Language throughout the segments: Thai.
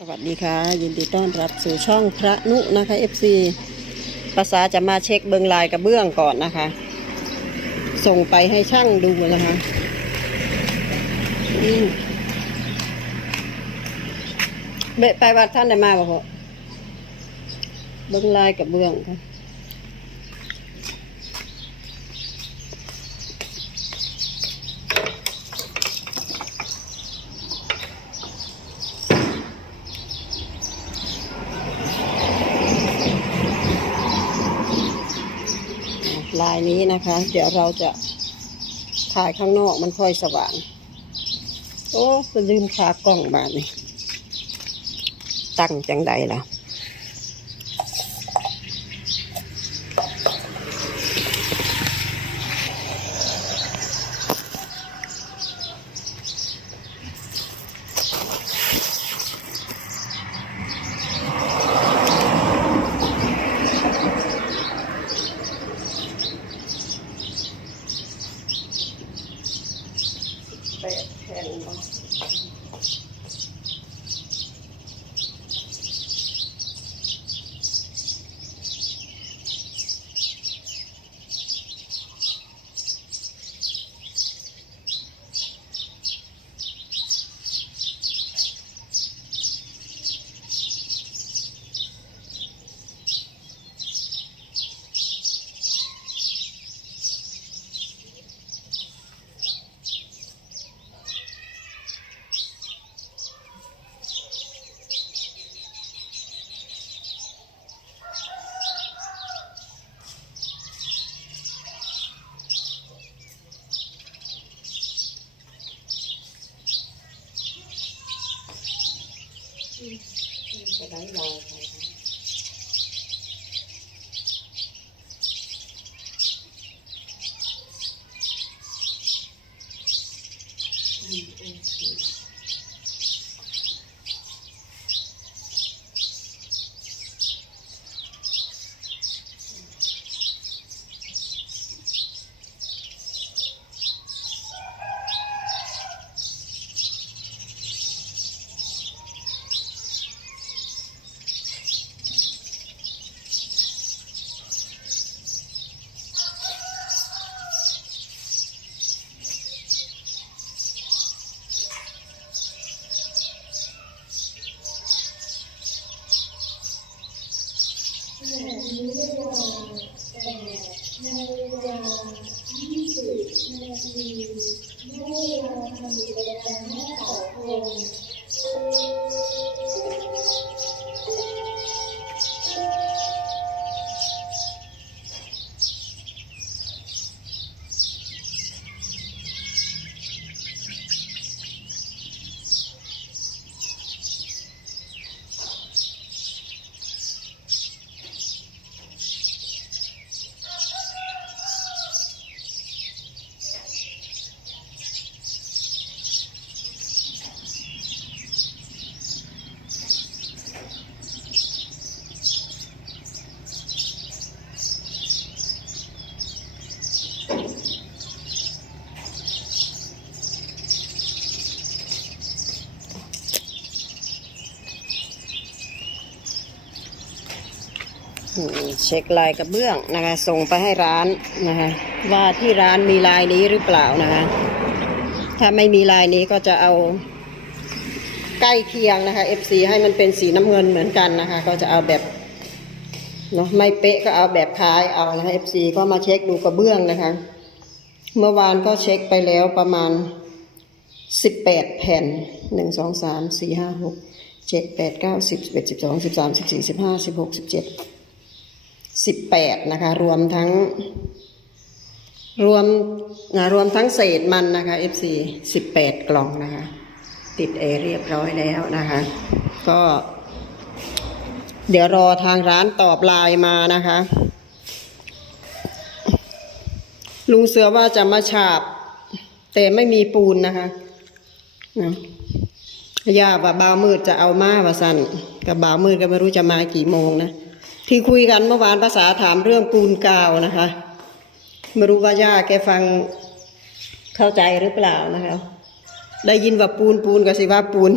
สวัสดีค่ะ ยินดีต้อนรับสู่ช่องพระนุนะคะ FC ภาษาจะมาเช็คเบิงลายกระเบื้องก่อนนะคะ ส่งไปให้ช่างดูนะคะเบะไปวัดท่านได้มาบ่พอเบิงลายกระเบื้องค่ะ ลายนี้นะคะ เดี๋ยวเราจะถ่ายข้างนอกมันค่อยสว่าง โอ้ลืมขากล้องบาทนี่ตั้งจังใดล่ะ อืม เช็คลายกระเบื้องนะคะ ส่งไปให้ร้านนะคะ ว่าที่ร้านมีลายนี้หรือเปล่านะคะ ถ้าไม่มีลายนี้ก็จะเอาใกล้เคียงนะคะ FC ให้มันเป็นสีน้ำเงินเหมือนกันนะคะ ก็จะเอาแบบเนาะไม่เป๊ะก็เอาแบบคล้ายเอานะคะ FC ก็มาเช็คดูกระเบื้องนะคะ เมื่อวานก็เช็คไปแล้วประมาณสิบแปดแผ่นหนึ่งสองสามสี่ห้าหกเจ็ดแปดเก้าสิบสิบเอ็ดสิบสองสิบสามสิบสี่สิบห้าสิบหกสิบเจ็ด สิบแปดนะคะ รวมทั้ง รวมนะรวมทั้งเศษมันนะคะ FC สิบแปดกล่องนะคะ ติดเอเรียบร้อยแล้วนะคะ ก็ เดี๋ยวรอทางร้านตอบไลน์มานะคะ ลุงเสือว่าจะมาฉาบ แต่ไม่มีปูนนะคะนะย่าว่าบ่าวมืดจะเอามาว่าสั่นกับบ่าวมืดก็ไม่รู้จะมากี่โมงนะ ที่คุยกันเมื่อวานภาษาถามเรื่องปูนกาวนะคะไม่รู้ว่าย่าแกฟังเข้าใจหรือเปล่านะคะ ได้ยินว่าปูนปูนก็สิว่าปูน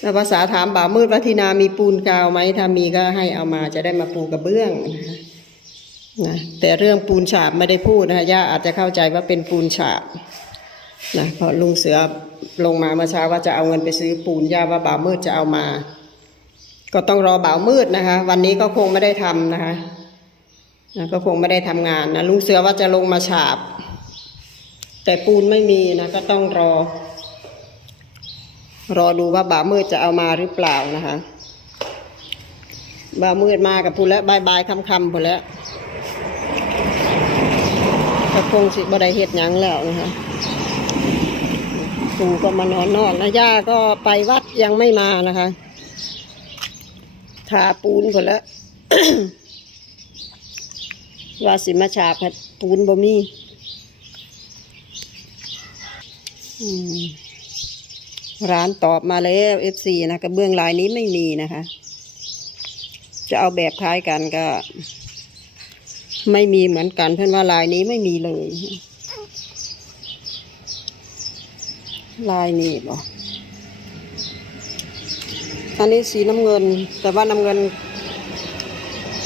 แล้วภาษาถามบ่าวมืดวัฒนามีปูนกาวไหมถ้ามีก็ให้เอามาจะได้มาปูกระเบื้องนะคะนะแต่เรื่องปูนฉาบไม่ได้พูดนะคะย่าอาจจะเข้าใจว่าเป็นปูนฉาบนะเพราะลุงเสือลงมาเมื่อเช้าว่าจะเอาเงินไปซื้อปูนย่าว่าบ่าวมืดจะเอามา ก็ต้องรอบ่าวมืดนะคะ วันนี้ก็คงไม่ได้ทำนะคะก็คงไม่ได้ทำงานนะลุงเสือว่าจะลงมาฉาบ แต่ปูนไม่มีนะ ก็ต้องรอ รอดูว่าบ่าวมืดจะเอามาหรือเปล่านะคะบ่าวมืดมากับพูดแล้วบายบายคำคำพูดแล้วก็คงสิบไดเฮ็ดยังแล้วนะคะปูก็มานอนนอกนะย่าก็ไปวัดยังไม่มานะคะ ทาปูนคนแล้วว่าสิมาฉาบให้ปูนบ่มีร้านตอบมาแล้ว FC นะกระเบื้องลายนี้ไม่มีนะคะ จะเอาแบบคล้ายกันก็ ไม่มีเหมือนกันเพื่อนว่าลายนี้ไม่มีเลย ลายนี้บอ อันนี้สีน้ำเงิน แต่ว่าน้ำเงิน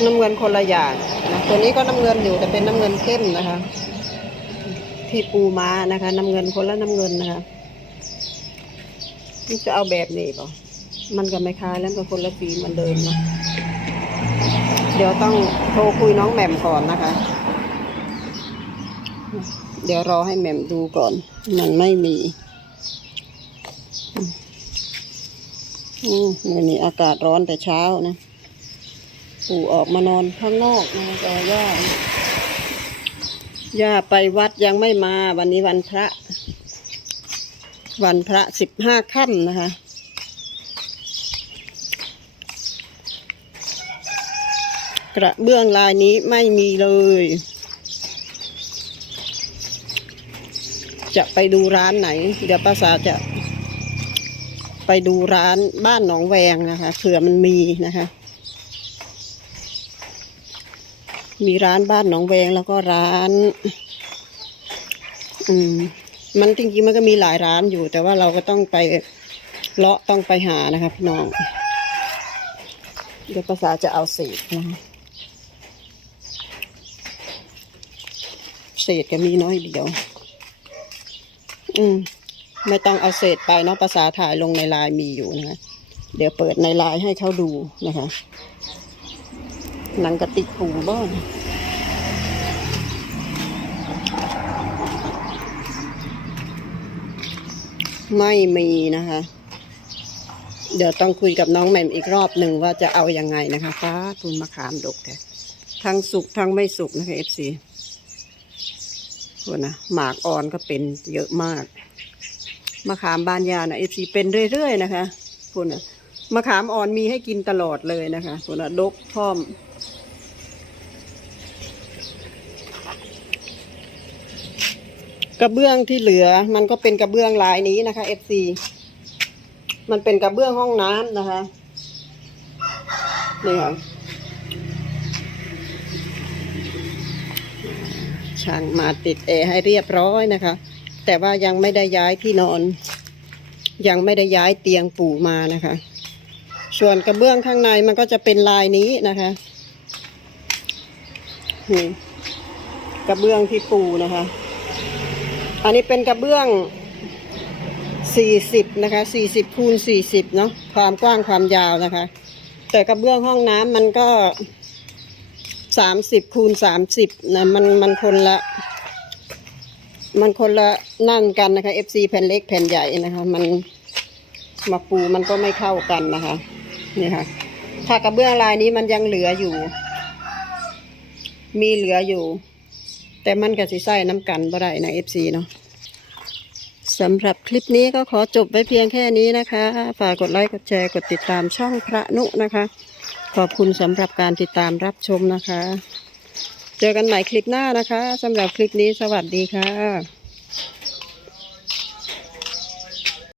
น้ำเงินคนละอย่างนะตัวนี้ก็น้ำเงินอยู่แต่เป็นน้ำเงินเข้มนะคะ ที่ปูม้านะคะ น้ำเงินคนละน้ำเงินนะคะนี่จะเอาแบบนี้ป่ะมันก็ไม่คล้ายแล้วก็คนละสีเหมันเดิมเนอะเดี๋ยวต้องโทรคุยน้องแหม่มก่อนนะคะ เดี๋ยวรอให้แหม่มดูก่อน มันไม่มี อืมวันนี้อากาศร้อนแต่เช้านะปู่ออกมานอนข้างนอกนะแต่ย่าย่าไปวัดยังไม่มา วันนี้วันพระ วันพระสิบห้าค่ำนะคะกระเบื้องลายนี้ไม่มีเลย จะไปดูร้านไหน เดี๋ยวป้าสาจะ ไปดูร้านบ้านหนองแวงนะคะเผื่อมันมีนะคะ มีร้านบ้านหนองแวงแล้วก็ร้าน อืม มันจริงๆมันก็มีหลายร้านอยู่ แต่ว่าเราก็ต้องไปเลาะต้องไปหานะคะพี่น้อง เดี๋ยวภาษาจะเอาเศษนะคะเศษก็มีน้อยเดียว อืม ไม่ต้องเอาเศษไปเนาะภาษาถ่ายลงในไลน์มีอยู่นะคะเดี๋ยวเปิดในไลน์ให้เขาดูนะคะหนังกระติกปูบ้างไม่มีนะคะ เดี๋ยวต้องคุยกับน้องแหม่มอีกรอบหนึ่งว่าจะเอาอยัางไงนะคะป้าทุนมะขามดกแท้ทั้งสุกทั้งไม่สุกนะคะเอฟซีคนนะหมากอ่อนก็เป็นเยอะมาก มะขามบานยานะเอฟซีเป็นเรื่อยๆนะคะคุณนะมะขามอ่อนมีให้กินตลอดเลยนะคะคุณนะดกพร้อมกระเบื้องที่เหลือ มันก็เป็นกระเบื้องลายนี้นะคะ FC มันเป็นกระเบื้องห้องน้ำนะคะนี่ค่ะช่างมาติดแอร์ให้เรียบร้อยนะคะ แต่ว่ายังไม่ได้ย้ายที่นอน ยังไม่ได้ย้ายเตียงปู่มานะคะ ส่วนกระเบื้องข้างในมันก็จะเป็นลายนี้นะคะนี่กระเบื้องที่ปูนะคะ อันนี้เป็นกระเบื้อง40นะคะ40คูณ40เนาะความกว้างความยาวนะคะ แต่กระเบื้องห้องน้ำมันก็30คูณ30นะมันมันคนละ มันคนละนั่นกันนะคะ FC แผ่นเล็กแผ่นใหญ่นะคะ มันมาปูมันก็ไม่เข้ากันนะคะนี่ค่ะ ถ้ากระเบื้องลายนี้มันยังเหลืออยู่ มีเหลืออยู่ แต่มันก็สิใส่น้ำกันบ่ได้นะ FC เนาะสำหรับคลิปนี้ก็ขอจบไว้เพียงแค่นี้นะคะ ฝากกดไลค์กดแชร์กดติดตามช่องพระนุนะคะ ขอบคุณสำหรับการติดตามรับชมนะคะ เจอกันใหม่คลิปหน้านะคะสำหรับคลิปนี้สวัสดีค่ะ